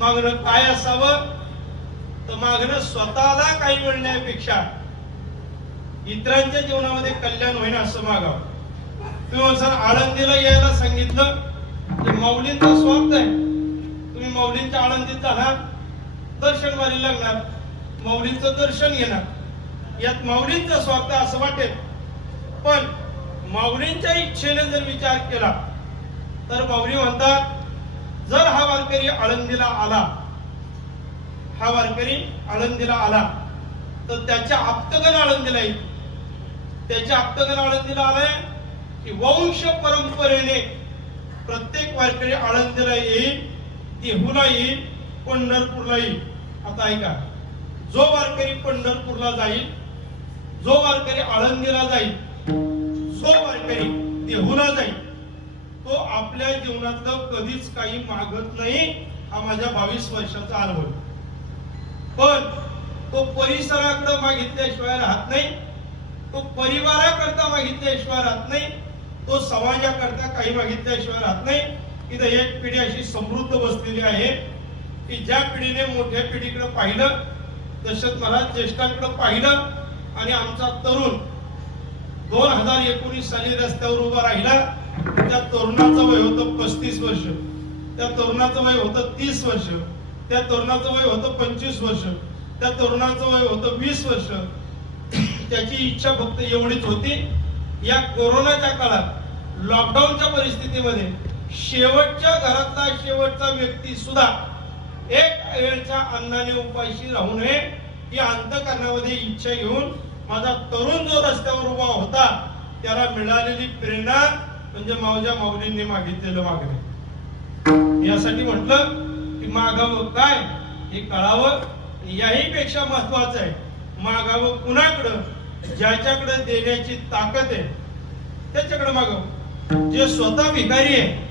मागणं काय असावं? तर मागणं स्वतःला काही मिळण्यापेक्षा इतरांच्या जीवनामध्ये कल्याण होईन असं मागावं. तुम्ही सर आळंदीला यायला सांगितलं ते माऊलींचा स्वार्थ आहे. तुम्ही माऊलींच्या आळंदीत जाणार दर्शन वारी लागणार माऊलींचं दर्शन घेणार. यात माऊलींचा स्वार्थ असं वाटेल पण माऊलींच्या इच्छेने जर विचार केला तर माऊली म्हणतात जर हा वारकरी आळंदीला आला हा वारकरी आळंदीला आला तर त्याच्या आप्तगण आळंदीला येईल. त्याच्या आप्तगण आळंदीला आलाय की वंश परंपरेने प्रत्येक वारकरी आळंदीला येईल देहूला येईल पंढरपूरला येईल. आता ऐका जो वारकरी पंढरपूरला जाईल जो वारकरी आळंदीला जाईल वारकरी जाईल तो आपल्या जीवनातलं कधीच काही मागत नाही हा माझ्या बावीस वर्षाचा अनुभव पण तो परिसराकडे मागितल्याशिवाय राहत नाही तो परिवाराकरता मागितल्याशिवाय राहत नाही तो समाजाकरता काही मागितल्याशिवाय राहत नाही. इथं एक पिढी अशी समृद्ध बसलेली आहे की ज्या पिढीने मोठ्या पिढीकडे पाहिलं तसंच मला ज्येष्ठांकडे पाहिलं आणि आमचा तरुण दोन हजार एकोणीस साली रस्त्यावर उभा राहिला त्या तरुणाचं वय होतं पस्तीस वर्ष. त्या तरुणाचं वय होतं तीस वर्ष. त्या तरुणाचं वय होतं पंचवीस वर्ष. त्या तरुणाचं वय होतं वीस वर्ष. त्याची इच्छा फक्त एवढीच होती या कोरोनाच्या काळात लॉकडाऊनच्या परिस्थितीमध्ये शेवटच्या घरातला शेवटचा व्यक्ती सुद्धा एक वेळच्या अन्नाने उपाशी राहू नये ही अंतकरणामध्ये इच्छा घेऊन माझा तरुण जो रस्त्यावर उभा होता त्याला मिळालेली प्रेरणा म्हणजे माझ्या माऊलींनी मागितलेलं मागणे. यासाठी म्हटलं की मागावं काय हे कळावं याही पेक्षा महत्वाचं आहे मागावं कुणाकडं ज्याच्याकडे देण्याची ताकद आहे त्याच्याकडे मागावं. जे स्वतः भिकारी आहे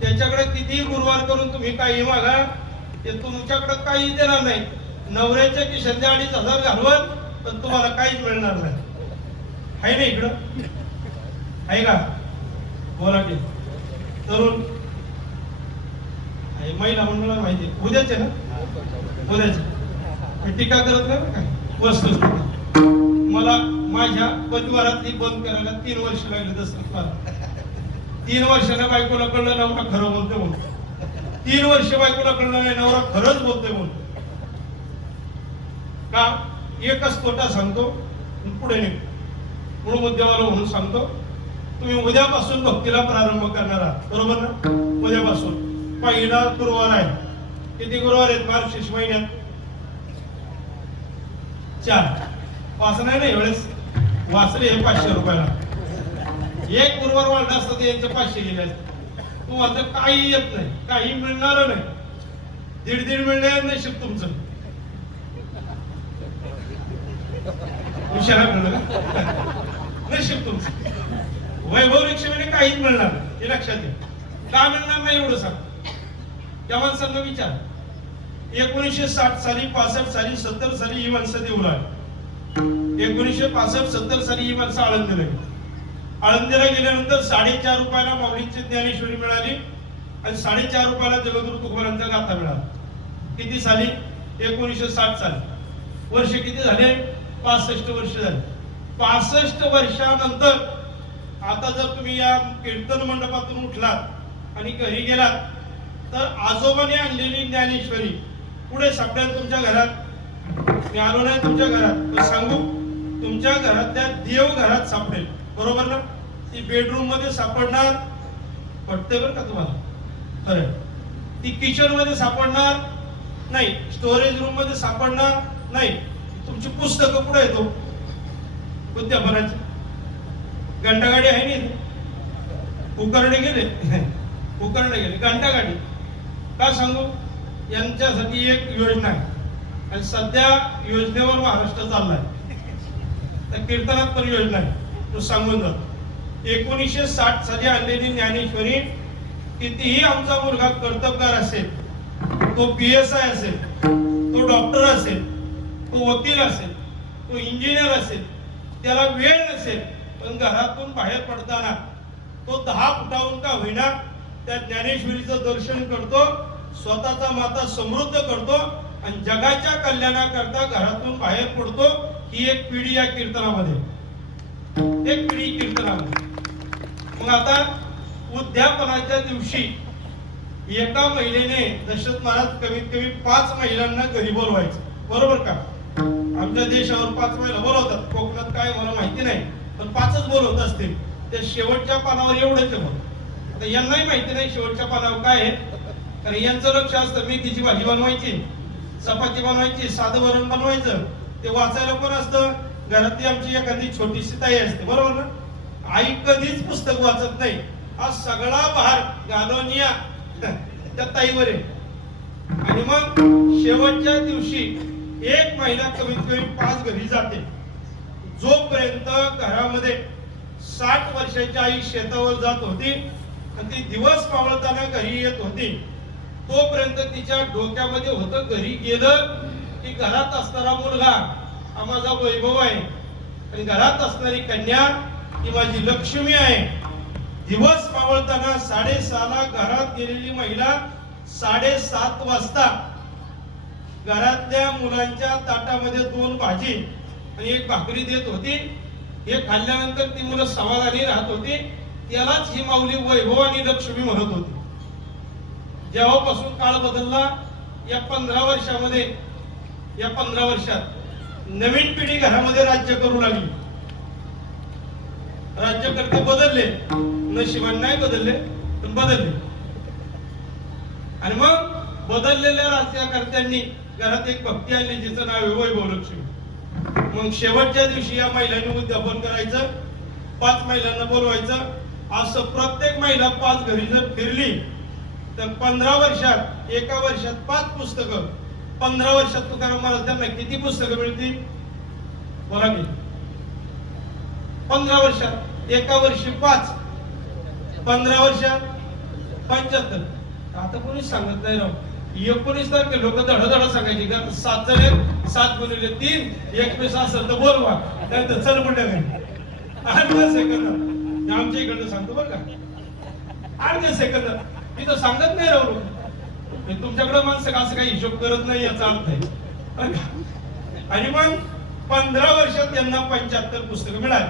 त्याच्याकडे किती गुरुवार करून तुम्ही काही मागा ते तुमच्याकडे काही देणार नाही. नवऱ्याच्या खिशात अडीच हजार घालवत तर तुम्हाला काहीच मिळणार नाही. आहे ना इकडं? आहे का? बोला की. तरुण. आहे महिला मंडळाला माहिती उद्याचे ना? उद्याचे. टीका करत नाही बरं वस्तुस्थिती. मला माझ्या परिवारातली बंद करायला तीन वर्ष लागले दसरथ मला तीन वर्षाने बायकोला कळलं नवरा खरं बोलते म्हणून. तीन वर्ष बायकोला कळलं नाही नवरा खरंच बोलते म्हणून. का? एकच तोटा सांगतो पुढे निघतो. म्हणून मुद्द्यावाला म्हणून सांगतो तुम्ही उद्यापासून भक्तीला प्रारंभ करणार आहात. बरोबर ना? उद्यापासून. पहिला गुरुवार आहे. किती गुरुवार आहेत? मार्गशीर्ष महिन्यात. चार. वाचणार नाही एवढेच? वाचले हे पाचशे रुपयाला. एक गुरुवार वाढला असतं ते यांचे पाचशे गेले असते. तुम्हाला काही येत नाही. काही मिळणार नाही. दीड दीड मिळणार नाही शिक तुमचं. विषयाला कळलं नशीब तुमचं. वैभव रिक्षेमध्ये काहीच मिळणार नाही, हे लक्षात घ्या. का मिळणार नाही एवढं सांग. त्या माणसांना विचार. एकोणीसशे साठ साली पासष्ट साली सत्तर साली ही माणसं देऊला एकोणीसशे पासष्ट सत्तर साली ही माणसं आळंदीला गेली. आळंदीला गेल्यानंतर साडेचार रुपयाला माऊलीची ज्ञानेश्वरी मिळाली आणि साडेचार रुपयाला जगदुरु तुकोबारांचा गाथा मिळाला. किती साली? एकोणीसशे साठ साली. वर्ष किती झाले? पासष्ट वर्ष झाले. पासष्ट वर्षानंतर आता जर तुम्ही या कीर्तन मंडपातून उठलात आणि घरी गेलात तर आजोबाने आणलेली ज्ञानेश्वरी पुढे सापडेल तुमच्या घरात. मी आलो नाही तुमच्या घरात. सांगू तुमच्या घरातल्या देव घरात सापडेल. बरोबर ना? ती बेडरूममध्ये सापडणार. पटते बरं का तुम्हाला? खरं ती किचनमध्ये सापडणार नाही. स्टोरेज रूममध्ये सापडणार नाही. तुमची पुस्तकं कुठे येतो उद्यापनाची. घंटागाडी आहे नाही कुकरडे गेले? कुकरडे गेले. घंटागाडी. का सांगू? यांच्यासाठी एक योजना आहे. आणि सध्या योजनेवर महाराष्ट्र चाललाय. त्या कीर्तनात पण योजना आहे. तो सांगून जातो. एकोणीसशे साठ साली आणलेली ज्ञानेश्वरी कितीही आमचा मुलगा कर्तबगार असेल तो पी एस आय असेल तो डॉक्टर असेल तो वकील असेल तो इंजिनियर असेल त्याला वेळ नसेल पण घरातून बाहेर पडताना तो दहा फुटाहून का होईना त्या ज्ञानेश्वरीचं दर्शन करतो स्वतःचा माता समृद्ध करतो आणि जगाच्या कल्याणाकरता घरातून बाहेर पडतो ही एक पिढी या कीर्तनामध्ये. एक पिढी कीर्तनामध्ये. मग आता उद्यापनाच्या दिवशी एका महिलेने दशरथ महाराज कमीत कमी पाच महिलांना घरी बोलवायचं. बरोबर का? आमच्या देशावर पाच महिला बोलवतात. कोकणात काय मला माहिती नाही. पण पाचच बोलवत असतील. त्या शेवटच्या पानावर एवढंच आहे आता यांनाही माहिती नाही शेवटच्या पानावर काय आहे. कारण यांचं लक्ष असतं मेथीची भाजी बनवायची चपाती बनवायची साधं वरण बनवायचं. ते वाचायला पण असतं. घरातली आमची एखादी छोटीशी ताई असते बरोबर ना? आई कधीच पुस्तक वाचत नाही. हा सगळा भार गालोनिया त्या ताईवर आहे. आणि मग शेवटच्या दिवशी एक महिला कमीत कमी पाच घरी जाते. जोपर्यंत घरामध्ये साठ वर्षाची आई शेतावर जात होती आणि ती दिवस पावळताना घरी येत होती तोपर्यंत तिच्या डोक्यामध्ये होतं घरी गेलं की घरात असणारा मुलगा हा माझा वैभव आहे. आणि घरात असणारी कन्या ही माझी लक्ष्मी आहे. दिवस पावळताना साडेसहाला घरात गेलेली महिला साडेसात वाजता घरातल्या मुलांच्या ताटामध्ये दोन भाजी आणि एक भाकरी देत होती. हे खाल्ल्यानंतर ती मुलं समाधानी राहत होती. त्यालाच ही माऊली वैभव आणि लक्ष्मी म्हणत होती. जेव्हापासून काळ बदलला या पंधरा वर्षामध्ये या पंधरा वर्षात नवीन पिढी घरामध्ये राज्य करू लागली. राज्यकर्ते बदलले. नशिबांनाही बदलले पण बदलले. आणि मग बदललेल्या राज्यकर्त्यांनी घरात एक भक्ती आली जिचं नाव आहे वैभव लक्ष्मी. मग शेवटच्या दिवशी या महिलांनी उद्यापन करायचं पाच महिलांना बोलवायचं. असं प्रत्येक महिला पाच घरी जर फिरली तर पंधरा वर्षात एका वर्षात पाच पुस्तकं. पंधरा वर्षात तुकाराम महाराज त्यांना किती पुस्तकं मिळतील? बोला की. पंधरा वर्षात एका वर्षी पाच. पंधरा वर्षात पंच्याहत्तर. आता कोणीच सांगत नाही राव. एकोणीस तारखे लोक धड धड सांगायचे का सात झाले सात गुणिले तीन एकवीस असेल तर बोलवा त्यानंतर चल म्हणलं नाही सेकंद आमच्या इकडनं सांगतो बरं का? अर्ध सेकंद मी तर सांगत नाही राहू. तुमच्याकडं तुमच्याकडे माणसं असं काही हिशोब करत नाही याचा अर्थ आहे. आणि मग पंधरा वर्षात त्यांना पंच्याहत्तर पुस्तकं मिळाली.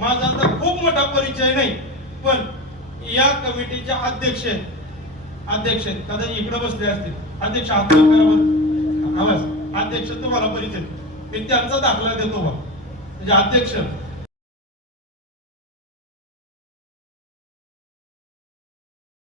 माझा आता खूप मोठा परिचय नाही पण या कमिटीचे अध्यक्ष आहेत. अध्यक्ष आहेत. कदाचित इकडे बसले असतील. अध्यक्ष हात आवाज? अध्यक्ष तुम्हाला परिचय. मी त्यांचा दाखला देतो बा. म्हणजे अध्यक्ष